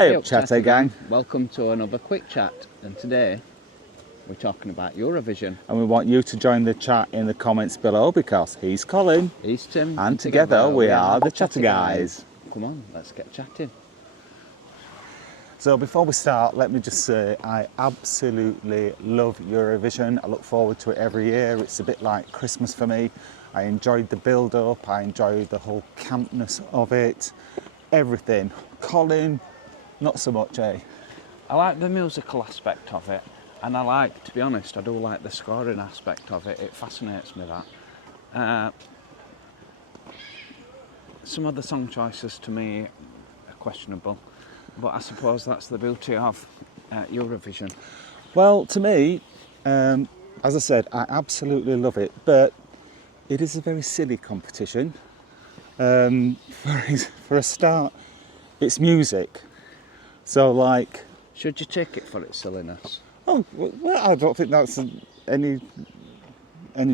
Hey up, Chatter Gang. Welcome to another quick chat, and today we're talking about Eurovision. And we want you to join the chat in the comments below because he's Colin. He's Tim. And together we are the Chatter Guys. Come on, let's get chatting. So before we start, let me just say I absolutely love Eurovision. I look forward to it every year. It's a bit like Christmas for me. I enjoyed the build-up, I enjoyed the whole campness of it, everything. Colin, not so much, eh? I like the musical aspect of it, and I like, to be honest, I do like the scoring aspect of it. It fascinates me that. Some of the song choices to me are questionable, but I suppose that's the beauty of Eurovision. Well, to me, as I said, I absolutely love it, but it is a very silly competition. For a start, it's music. So, like... Should you take it for its silliness? Oh, well, I don't think that's any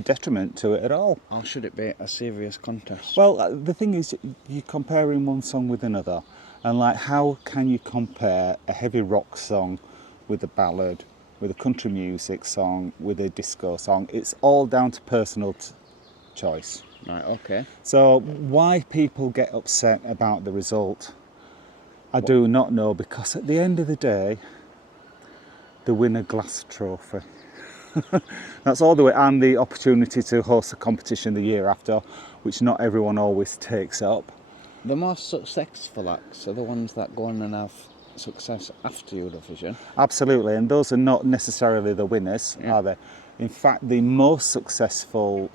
detriment to it at all. Or should it be a serious contest? Well, the thing is, you're comparing one song with another. And, like, how can you compare a heavy rock song with a ballad, with a country music song, with a disco song? It's all down to personal choice. Right, okay. So why people get upset about the result, I do not know, because at the end of the day, they win a glass trophy. That's all the way, and the opportunity to host a competition the year after, which not everyone always takes up. The most successful acts are the ones that go on and have success after Eurovision. Absolutely, and those are not necessarily the winners, are they? In fact, the most successful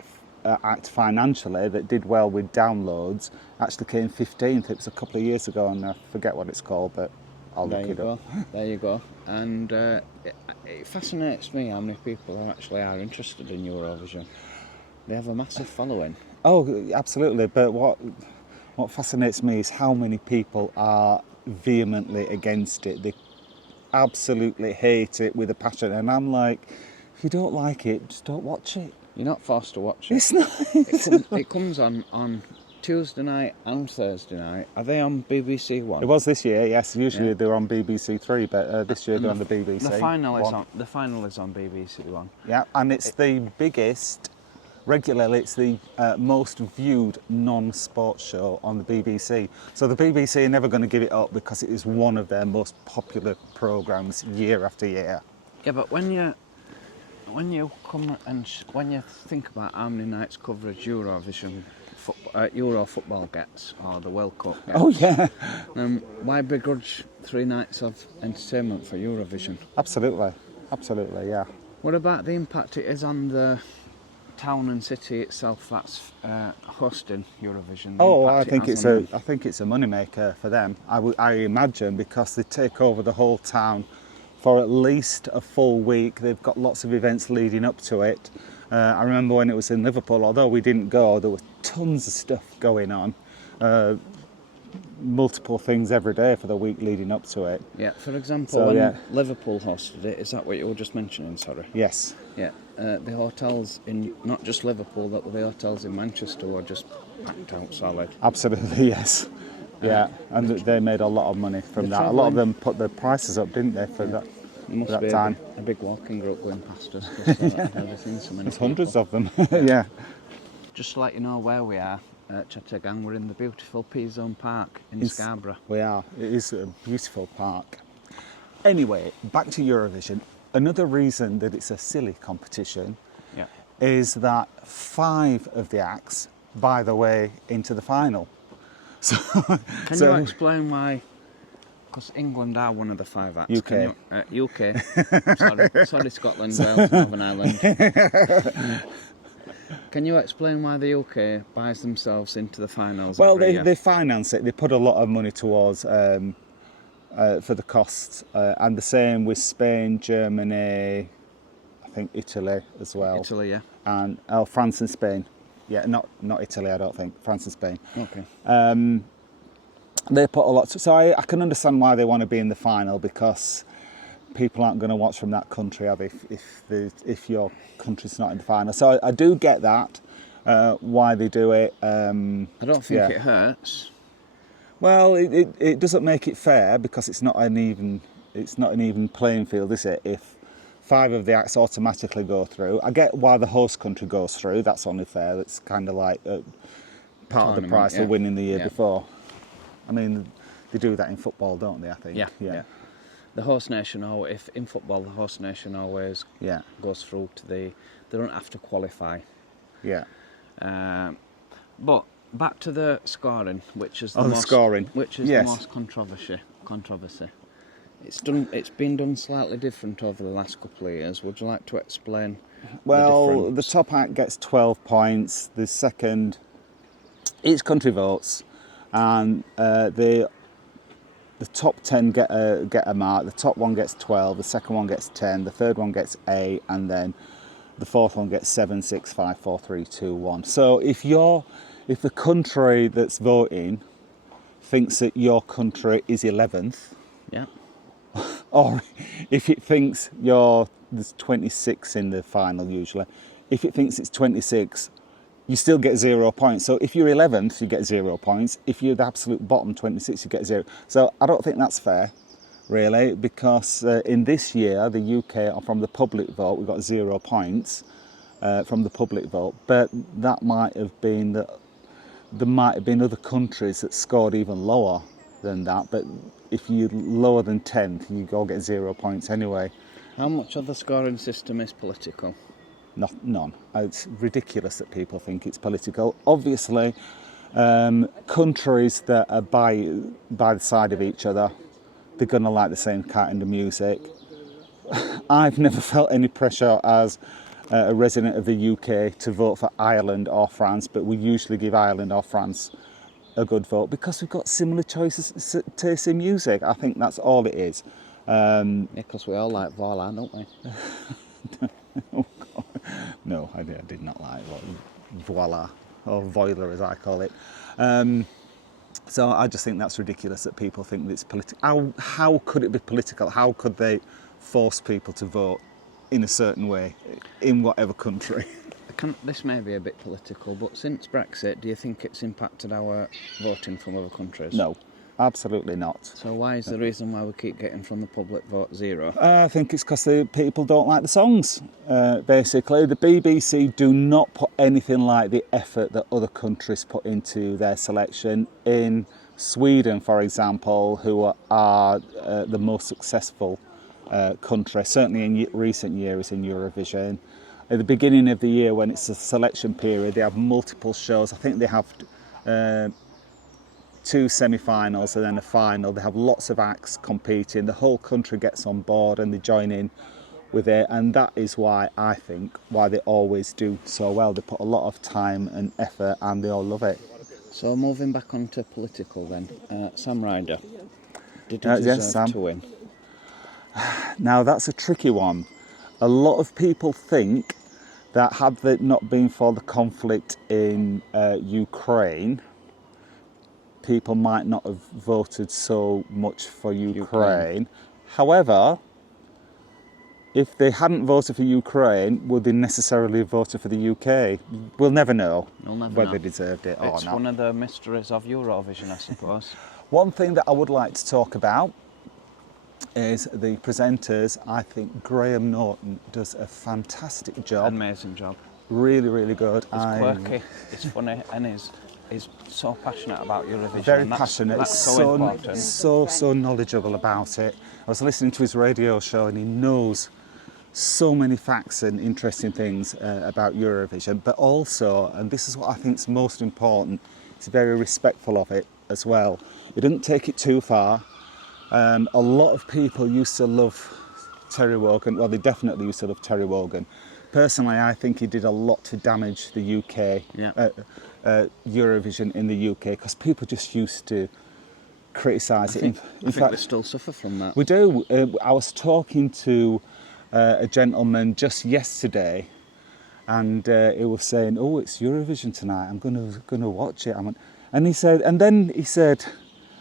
act financially that did well with downloads actually came 15th. It was a couple of years ago, and I forget what it's called, but I'll look it up. There you go. And it fascinates me how many people actually are interested in Eurovision. They have a massive following. Oh, absolutely. But what fascinates me is how many people are vehemently against it. They absolutely hate it with a passion, and I'm like, if you don't like it, just don't watch it. You're not forced to watch it. It's not. It comes on Tuesday night and Thursday night. Are they on BBC One? It was this year, yes. Usually they're on BBC Three, but this year they're on the BBC. The final is on BBC One. Yeah, and it's the biggest. Regularly, it's the most viewed non-sports show on the BBC. So the BBC are never going to give it up because it is one of their most popular programmes year after year. Yeah, but when you come and when you think about how many nights coverage Eurovision Euro football gets, or the World Cup gets, oh yeah, why begrudge 3 nights of entertainment for Eurovision? Absolutely, yeah. What about the impact it is on the town and city itself that's hosting Eurovision? Oh, I think it's a moneymaker for them. I imagine, because they take over the whole town for at least a full week. They've got lots of events leading up to it. I remember when it was in Liverpool, although we didn't go, there was tons of stuff going on. Multiple things every day for the week leading up to it. Yeah, for example, when Liverpool hosted it, is that what you were just mentioning, sorry? Yes. Yeah, the hotels in, not just Liverpool, but the hotels in Manchester were just packed out solid. Absolutely, yes. Yeah, and they made a lot of money from that. A lot of them put their prices up, didn't they, for that, must that be time. A big walking group going past us. There's hundreds of them, yeah. Just to let you know where we are, Chatter Gang, we're in the beautiful P-Zone Park in Scarborough. We are. It is a beautiful park. Anyway, back to Eurovision. Another reason that it's a silly competition is that 5 of the acts buy their way into the final. So, Can you explain why? Because England are one of the 5 acts. UK. UK. Sorry, Scotland, Wales, Northern Ireland. Can you explain why the UK buys themselves into the finals? Well, they finance it. They put a lot of money towards for the costs, and the same with Spain, Germany, I think Italy as well. Italy, yeah. And France and Spain. Yeah, not Italy, I don't think. France and Spain. Okay. They put a lot. So I can understand why they want to be in the final, because people aren't going to watch from that country, are they, if your country's not in the final. So I do get that, why they do it. I don't think it hurts. Well, it doesn't make it fair because it's not an even playing field, is it? If 5 of the acts automatically go through, I get why the host country goes through. That's only fair. That's kind of like part of the prize for winning the year before. I mean, they do that in football, don't they? I think. Yeah. The host nation, if in football, the host nation always goes through to they don't have to qualify. Yeah. But back to the scoring, which is the most controversy. It's been done slightly different over the last couple of years. Would you like to explain? Well, the top act gets 12 points. The second, each country votes, and the top 10 get a mark. The top one gets 12. The second one gets 10. The third one gets 8, and then the fourth one gets 7, 6, 5, 4, 3, 2, 1. So if the country that's voting thinks that your country is 11th, or if it thinks there's 26 in the final usually, if it thinks it's 26, you still get 0 points. So if you're 11th, you get 0 points. If you're the absolute bottom 26, you get 0. So I don't think that's fair, really, because in this year, the UK, from the public vote, we got 0 points from the public vote. But that might have been that there might have been other countries that scored even lower than that. But if you're lower than 10th, you go get 0 points anyway. How much of the scoring system is political? None. It's ridiculous that people think it's political. Obviously, countries that are by the side of each other, they're going to like the same kind of music. I've never felt any pressure as a resident of the UK to vote for Ireland or France, but we usually give Ireland or France a good vote because we've got similar tastes in music. I think that's all it is. Because we all like Voila, don't we? No, I did not like Voila, or Voiler as I call it. So I just think that's ridiculous that people think that it's political. How could it be political? How could they force people to vote in a certain way in whatever country? This may be a bit political, but since Brexit, do you think it's impacted our voting from other countries? No, absolutely not. So why is the reason why we keep getting from the public vote 0? I think it's because the people don't like the songs. Basically, the BBC do not put anything like the effort that other countries put into their selection. In Sweden, for example, who are the most successful country, certainly in recent years in Eurovision, at the beginning of the year when it's a selection period, they have multiple shows. I think they have 2 semi-finals and then a final. They have lots of acts competing. The whole country gets on board and they join in with it, and that is why they always do so well. They put a lot of time and effort and they all love it. So moving back onto political then, Sam Ryder, did he deserve to win? Now that's a tricky one. A lot of people think that had it not been for the conflict in Ukraine, people might not have voted so much for Ukraine. However, if they hadn't voted for Ukraine, would they necessarily have voted for the UK? We'll never know whether they deserved it or not. It's one of the mysteries of Eurovision, I suppose. One thing that I would like to talk about is the presenters. I think Graham Norton does a fantastic job. Amazing job. Really, really good. He's quirky, he's funny, and he's so passionate about Eurovision. Very passionate. That's so important. So knowledgeable about it. I was listening to his radio show and he knows so many facts and interesting things about Eurovision, but also, and this is what I think is most important, he's very respectful of it as well. He didn't take it too far. A lot of people used to love Terry Wogan. Well, they definitely used to love Terry Wogan. Personally, I think he did a lot to damage the UK, Eurovision in the UK, because people just used to criticise it. I think we still suffer from that. We do. I was talking to a gentleman just yesterday, and he was saying, "Oh, it's Eurovision tonight. I'm going to watch it." And he said,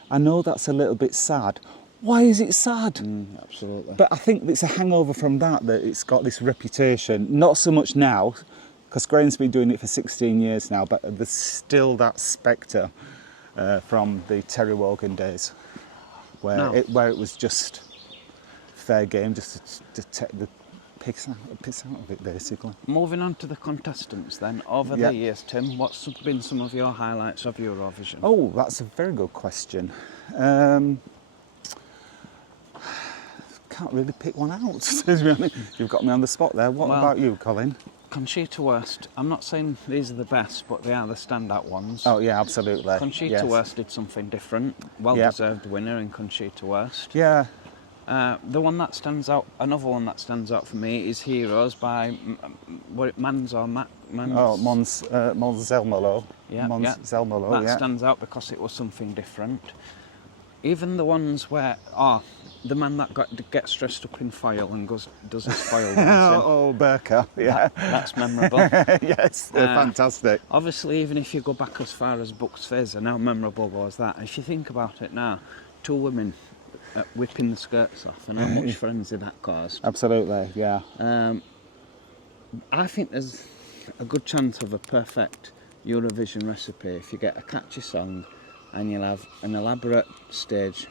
"I know that's a little bit sad." Why is it sad? Absolutely. But I think it's a hangover from that it's got this reputation. Not so much now, because Graham's been doing it for 16 years now, but there's still that spectre from the Terry Wogan days, where No. it was just fair game, just to take the piss out of it, basically. Moving on to the contestants then, over the years, Tim, what's been some of your highlights of Eurovision? Oh, that's a very good question. Can't really pick one out, to be honest. You've got me on the spot there. What about you, Colin? Conchita Wurst. I'm not saying these are the best, but they are the standout ones. Oh, yeah, absolutely. Conchita Wurst did something different. Well-deserved winner in Conchita Wurst. Yeah. The one that stands out, another one that stands out for me is Heroes by Mons Zelmerlo. Zelmerlo, That stands out because it was something different. Even the ones where, the man that gets dressed up in foil and does his foil dancing. Oh, Burka, yeah. That's memorable. Yes, they're fantastic. Obviously, even if you go back as far as Bucks Fizz, and how memorable was that? If you think about it now, two women whipping the skirts off, and how much frenzy that caused. Absolutely, yeah. I think there's a good chance of a perfect Eurovision recipe if you get a catchy song and you'll have an elaborate stage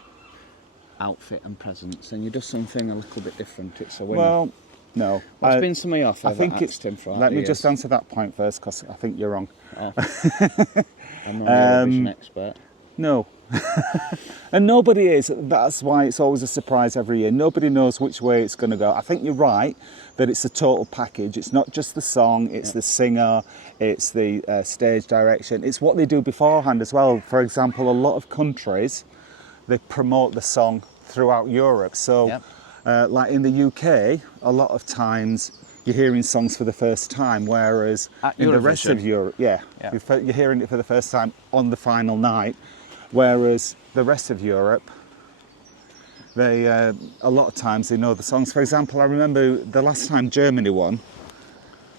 outfit and presence, and you do something a little bit different. It's a winner. Well, no. What's been some of your favourite acts, Tim, for Let me just answer that point first, because I think you're wrong. Oh. I'm not an Eurovision expert. No. And nobody is. That's why it's always a surprise every year. Nobody knows which way it's going to go. I think you're right that it's a total package. It's not just the song, it's the singer, it's the stage direction. It's what they do beforehand as well. For example, a lot of countries, they promote the song throughout Europe. So, like in the UK, a lot of times you're hearing songs for the first time, whereas in the rest of Europe, you're hearing it for the first time on the final night. Whereas the rest of Europe, they a lot of times they know the songs. For example, I remember the last time Germany won,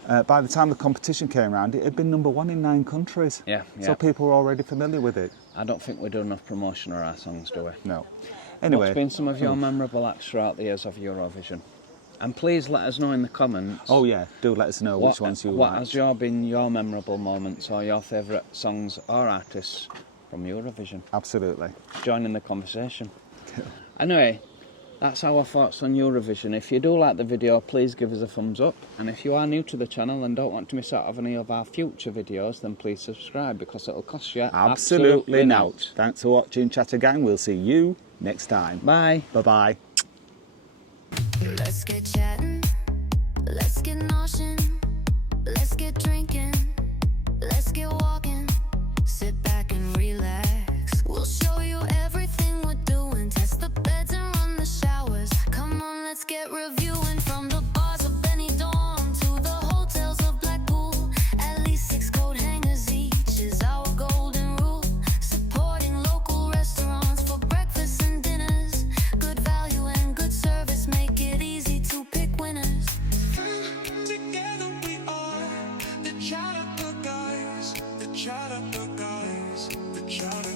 by the time the competition came around, it had been #1 in 9 countries. So people were already familiar with it. I don't think we do enough promotion of our songs, do we? No. Anyway. What's been some of your memorable acts throughout the years of Eurovision? And please let us know in the comments. Oh yeah, do let us know which ones you like. What has been your memorable moments or your favourite songs or artists from Eurovision? Absolutely. Join in the conversation. Anyway, that's our thoughts on Eurovision. If you do like the video, please give us a thumbs up. And if you are new to the channel and don't want to miss out on any of our future videos, then please subscribe, because it'll cost you absolutely nought. Thanks for watching, Chatter Gang. We'll see you next time. Bye. Bye-bye. Let's get chatting, let's get noshing, let's get drinking, let's get walking, sit back and relax. We'll show you everything we're doing, test the beds and run the showers. Come on, let's get reviewing, from the bars of Benidorm to the hotels of Blackpool. At least 6 coat hangers each is our golden rule. Supporting local restaurants for breakfast and dinners. Good value and good service make it easy to pick winners. Together we are the Chatter guys, the Chatter guys, the Chatter.